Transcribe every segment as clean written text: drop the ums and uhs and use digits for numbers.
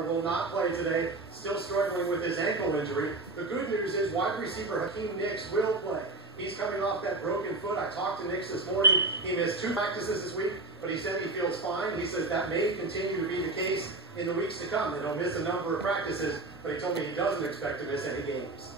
Jaguar will not play today, still struggling with his ankle injury. The good news is wide receiver Hakeem Nicks will play. He's coming off that broken foot. I talked to Nicks this morning. He missed 2 practices this week, but he said he feels fine. He says that may continue to be the case in the weeks to come, and he'll miss a number of practices, but he told me he doesn't expect to miss any games.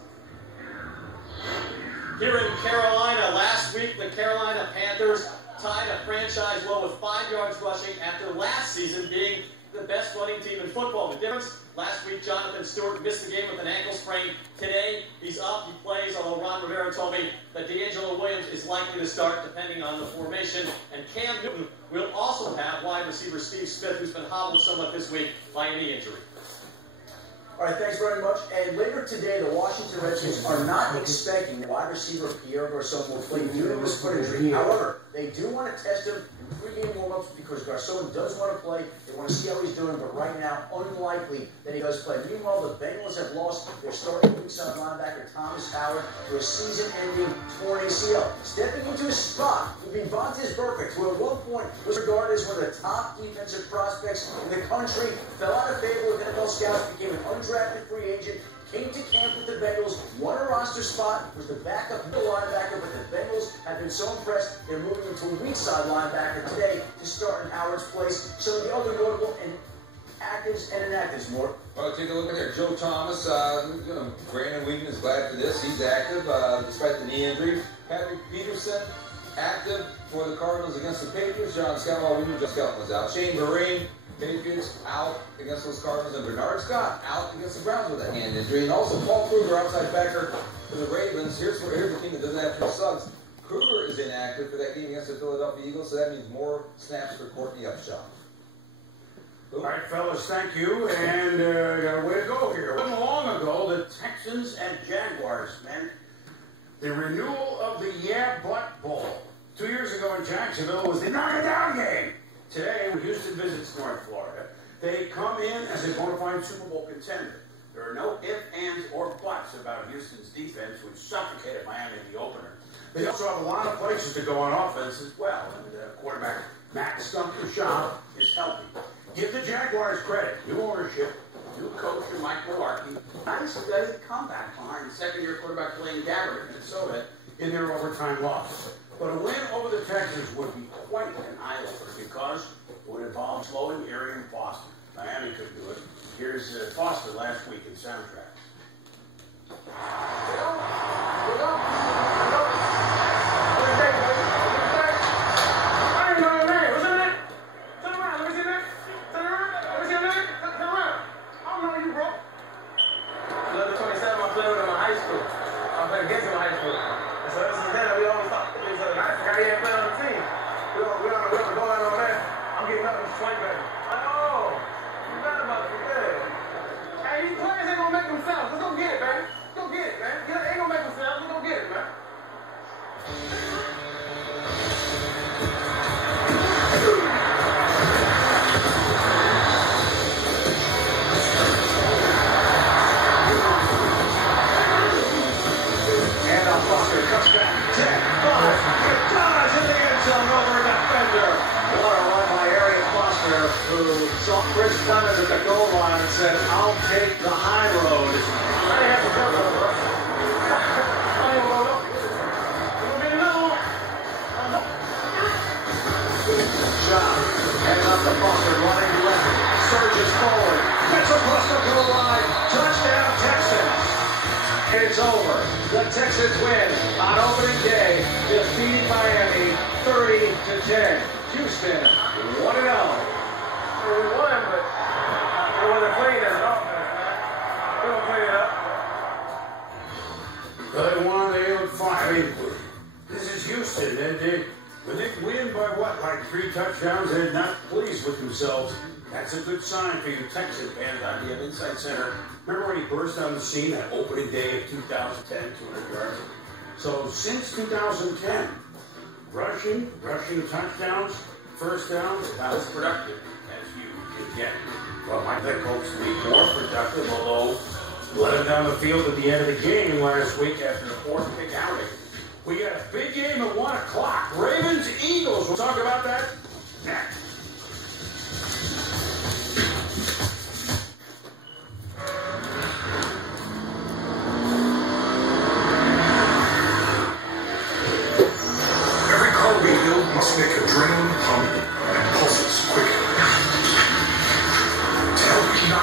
Here in Carolina, last week the Carolina Panthers tied a franchise low with 5 yards rushing after last season being the best running team in football. The difference, last week Jonathan Stewart missed the game with an ankle sprain. Today, he's up, he plays, although Ron Rivera told me that D'Angelo Williams is likely to start depending on the formation. And Cam Newton will also have wide receiver Steve Smith, who's been hobbled somewhat this week by a knee injury. All right, thanks very much. And later today, the Washington Redskins are not expecting the wide receiver Pierre Garçon will play due to his foot injury. However, they do want to test him in pregame warm-ups because Garçon does want to play. They want to see how he's doing, but right now, unlikely that he does play. Meanwhile, the Bengals have lost their starting weak-side linebacker Thomas Howard to a season-ending torn ACL. Stepping into his spot will be Vontaze Burfict, who at one point was regarded as one of the top defensive prospects in the country, fell out of favor with NFL scouts, became an undrafted free agent, came to camp with the Bengals, won a roster spot, was the backup middle linebacker, but the Bengals have been so impressed, they're moving him to a weak side linebacker today to start in Howard's place. So the other notable and actives and inactives, more. Well, take a look at there. Joe Thomas, Brandon Whedon is glad for this. He's active despite the knee injury. Patrick Peterson, active for the Cardinals against the Patriots. John Scott, we knew John Scott was out. Shane Vereen, Patriots out against those Cardinals, and Bernard Scott out against the Browns with a hand injury, and also Paul Kruger, outside backer for the Ravens. Here's the team that doesn't have 2 subs. Kruger is inactive for that game against the Philadelphia Eagles, so that means more snaps for Courtney Upshaw. All right, fellas, thank you, and got a way to go here. Not long ago, the Texans and Jaguars meant the renewal of the Yeah But Bowl. 2 years ago in Jacksonville was the Knock It Down game. Today, when Houston visits North Florida, they come in as a bona fide Super Bowl contender. There are no ifs, ands, or buts about Houston's defense, which suffocated Miami in the opener. They also have a lot of places to go on offense as well, and quarterback Matt Stumpf is healthy. Give the Jaguars credit. New ownership, new coach Mike Mularkey. Nice steady comeback behind second-year quarterback Blaine Gabbert in Minnesota in their overtime loss. But a win over the Texans would be quite an eye-opener because it would involve slowing Erie and Foster. Miami could do it. Here's Foster last week in Soundtrack. Saw Chris Clemens at the goal line and said, "I'll take the high road." I have to go over. Shot. Heading up the Foster, running left. Surges forward. Gets across the goal line. Touchdown, Texans. It's over. The Texans win on opening day, defeating Miami 30-10. Houston 1-0. We won, but it wasn't playing as an offense, man. We don't play it up. They won, they look fine. I mean, this is Houston. When they win by what, like 3 touchdowns, they're not pleased with themselves. That's a good sign for you Texan fans on the Inside Center. Remember when he burst on the scene that opening day of 2010, 200 yards? So since 2010, rushing touchdowns, first downs, about as productive as you can get. Well, I think hopes to be more productive, although let him down the field at the end of the game last week after the 4th pick outing. We got a big game at 1 o'clock. Ravens, Eagles. We'll talk about that next.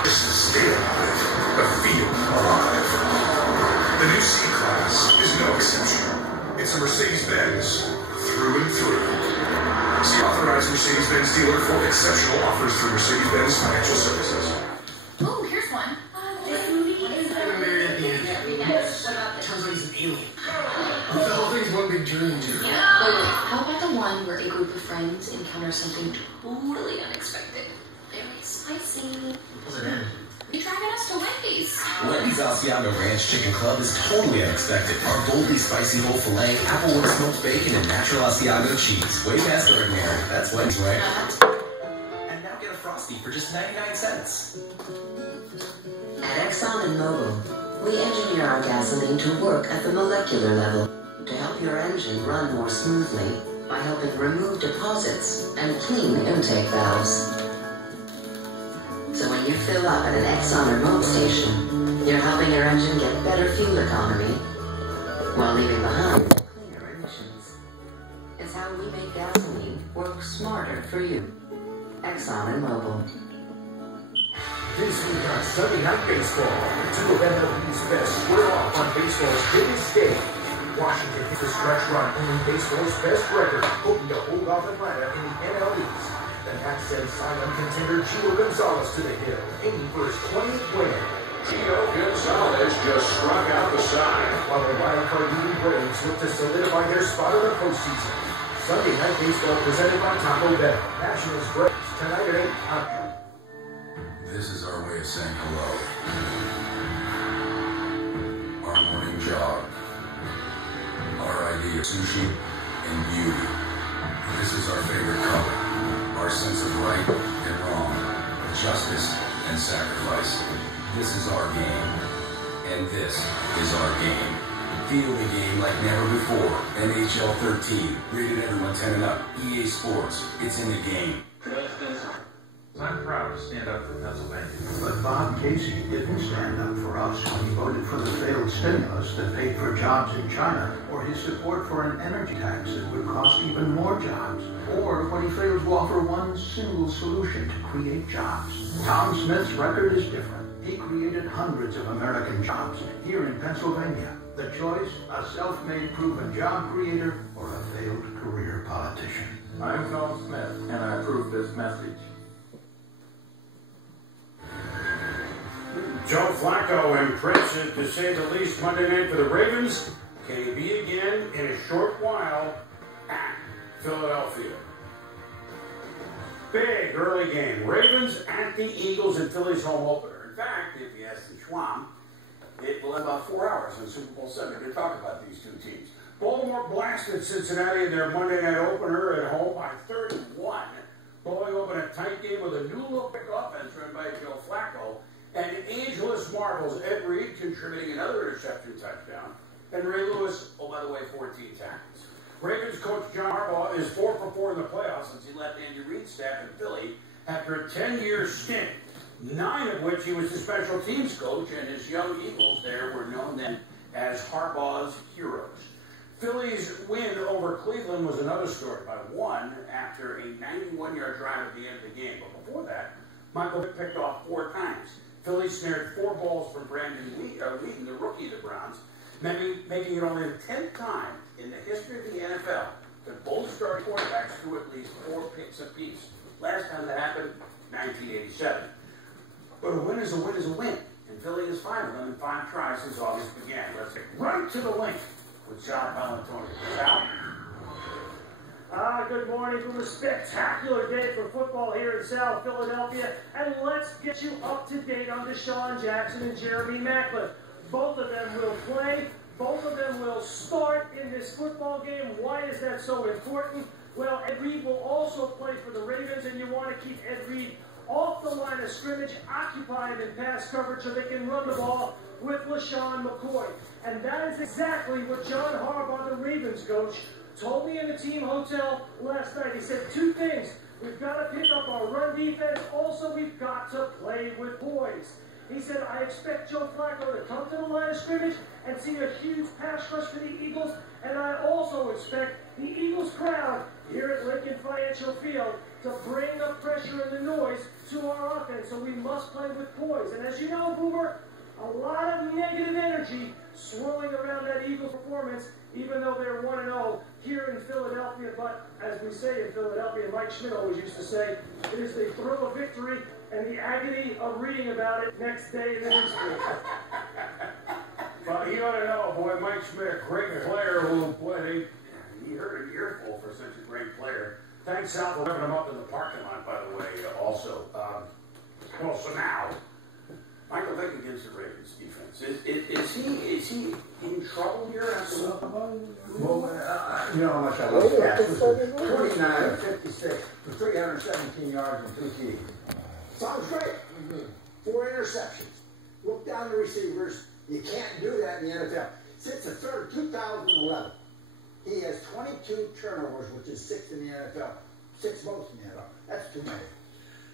This is stay alive, but feel alive. The new C-Class is no exception. It's a Mercedes-Benz through and through. See authorized Mercedes-Benz dealer for exceptional offers through Mercedes-Benz Financial Services. Oh, here's one. This movie is Married at the end. What about this? Turns out he's an alien. The whole thing's one big dream, dude. Wait, how about the one where a group of friends encounter something totally unexpected? Very spicy. What's it in? You're dragging us to Wendy's. Wendy's Asiago Ranch Chicken Club is totally unexpected. Our boldly spicy whole filet, applewood smoked bacon, and natural Asiago cheese. Way past ordinary. That's Wendy's way. And now get a Frosty for just 99 cents. At Exxon and Mobil, we engineer our gasoline to work at the molecular level to help your engine run more smoothly by helping remove deposits and clean intake valves. So when you fill up at an Exxon or Mobil station, you're helping your engine get better fuel economy while leaving behind cleaner emissions. It's how we make gasoline work smarter for you. Exxon and Mobil. This week on Sunday Night Baseball, two of MLB's best square off on baseball's biggest stage. Washington hits a stretch run, owning baseball's best record, hoping to hold off Atlanta in the NL East. The Nats send Cy-Young contender Gio Gonzalez to the hill, aiming for his 20th win. Gio Gonzalez just struck out the side. While the wildcard leading Braves look to solidify their spot in the postseason. Sunday Night Baseball presented by Taco Bell. Nationals Braves tonight at 8 on. This is our way of saying hello. Our morning jog. Our idea of sushi and beauty. This is our favorite color. Our sense of right and wrong. Justice and sacrifice. This is our game. And this is our game. Feel the game like never before. NHL 13. Rated everyone 10 and up. EA Sports. It's in the game. I'm proud to stand up for Pennsylvania. But Bob Casey didn't stand up for us when he voted for the failed stimulus that paid for jobs in China, or his support for an energy tax that would cost even more jobs, or when he failed to offer one single solution to create jobs. Tom Smith's record is different. He created hundreds of American jobs here in Pennsylvania. The choice, a self-made proven job creator or a failed career politician. I'm Tom Smith, and I approve this message. Joe Flacco impressive to say the least Monday night for the Ravens. Can he be again in a short while at Philadelphia? Big early game. Ravens at the Eagles in Philly's home opener. In fact, if you ask the Schwam, it will have about 4 hours on Super Bowl Sunday to talk about these two teams. Baltimore blasted Cincinnati in their Monday night opener at home by 31, blowing open a tight game with a new look offense run by Joe Flacco. And ageless marvels, Ed Reed contributing another interception touchdown. And Ray Lewis, oh, by the way, 14 tackles. Ravens coach John Harbaugh is 4 for 4 in the playoffs since he left Andy Reid's staff in Philly after a 10-year stint, 9 of which he was the special teams coach, and his young Eagles there were known then as Harbaugh's heroes. Philly's win over Cleveland was another story by 1 after a 91-yard drive at the end of the game. But before that, Michael Vick picked off 4 times. Philly snared 4 balls from Brandon Wheaton, the rookie of the Browns, making it only the 10th time in the history of the NFL that both starting quarterbacks threw at least 4 picks apiece. Last time that happened, 1987. But a win is a win is a win, and Philly has 5 of them in 5 tries since August began. Let's get right to the link with John Valentonia. Sal? Good morning from a spectacular day for football here in South Philadelphia. And let's get you up to date on Deshaun Jackson and Jeremy Maclin. Both of them will play. Both of them will start in this football game. Why is that so important? Well, Ed Reed will also play for the Ravens, and you want to keep Ed Reed off the line of scrimmage, occupy him in pass coverage so they can run the ball with LaShawn McCoy. And that is exactly what John Harbaugh, the Ravens coach, told me in the team hotel last night. He said 2 things. We've got to pick up our run defense. Also, we've got to play with poise. He said, I expect Joe Flacco to come to the line of scrimmage and see a huge pass rush for the Eagles. And I also expect the Eagles crowd here at Lincoln Financial Field to bring the pressure and the noise to our offense. So we must play with poise. And as you know, Boomer, a lot of negative energy swirling around that Eagles performance, even though they're 1-0 here in Philadelphia. But as we say in Philadelphia, Mike Schmidt always used to say, it is the thrill of victory and the agony of reading about it next day in the newspaper. Well, you ought to know, boy, Mike Schmidt, great player who played. He heard an earful for such a great player. Thanks, Sal, for whipping him up in the parking lot, by the way, also. Well, so now, Michael Vick against the Ravens defense. Is he in trouble here? Well, you know how much I love stats. 29 of 56 for 317 yards and 2 TDs. Sounds great. 4 interceptions. Look down the receivers. You can't do that in the NFL. Since the third 2011, he has 22 turnovers, which is 6 in the NFL. 6 most in the NFL. That's too many.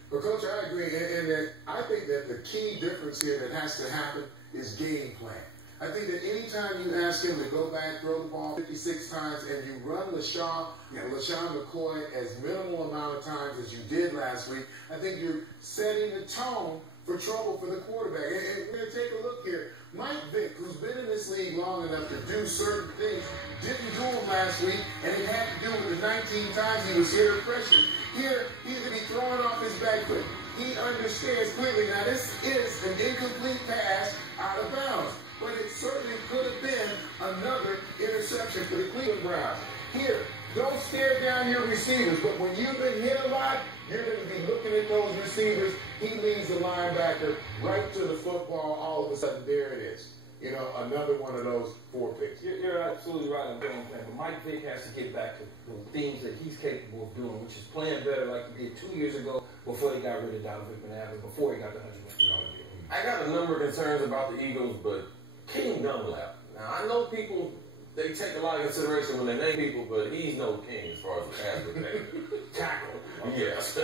But, Coach, I agree. And that I think that the key difference here that has to happen is game plan. I think that anytime you ask him to go back, throw the ball 56 times, and you run LaShawn McCoy as minimal amount of times as you did last week, I think you're setting the tone for trouble for the quarterback. And we're going to take a look here. Mike Vick, who's been in this league long enough to do certain things, didn't do them last week, and it had to do with the 19 times he was here pressure. Here, he's going to be throwing off his back foot. He understands clearly, now this is an incomplete pass out of bounds, but it certainly could have been another interception for the Cleveland Browns. Here, don't stare down your receivers, but when you've been hit a lot, you're going to be looking at those receivers. He leads the linebacker right to the football. All of a sudden, there it is. You know, another one of those 4 picks. You're absolutely right on game plan. But Mike Vick has to get back to the things that he's capable of doing, which is playing better like he did 2 years ago before they got rid of Donovan McNabb, before he got the $100 million deal. I got a number of concerns about the Eagles, but King Dunlap. Now, I know people, they take a lot of consideration when they name people, but he's no king as far as the pass protector. Tackle. Yes,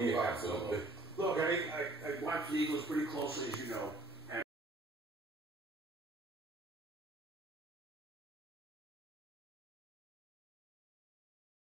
yeah, absolutely. Look, I watch the Eagles pretty closely, as you know.